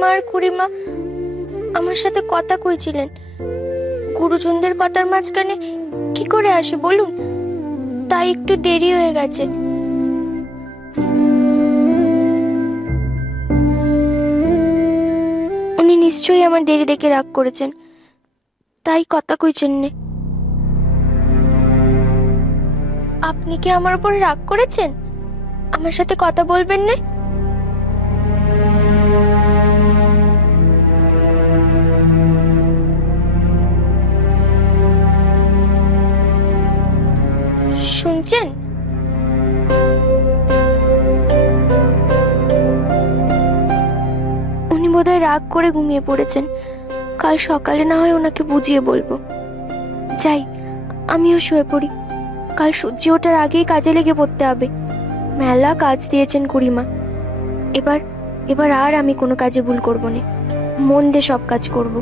ঠাকুমা আর খুড়িমা আমার সাথে কথা কইছিলেন। গুরুজনদের কথার মাঝখানে কি করে আসে বলুন? তাই একটু দেরি হয়ে গেছে। উনি নিশ্চয়ই আমার দেরি দেখে রাগ করেছেন, তাই কথা কইছেন নে। আপনি কি আমার উপর রাগ করেছেন? আমার সাথে কথা বলবেন না? শুনছেন? উনি বোধহয় রাগ করে ঘুমিয়ে পড়েছেন। কাল সকালে না হয় ওনাকে বুঝিয়ে বলবো। যাই, আমিও শুয়ে পড়ি। কাল সূর্য ওঠার আগেই কাজে লেগে পড়তে হবে। মেলা কাজ দিয়েছেন খুড়িমা। এবার এবার আর আমি কোনো কাজে ভুল করবো না। মন দিয়ে সব কাজ করবো।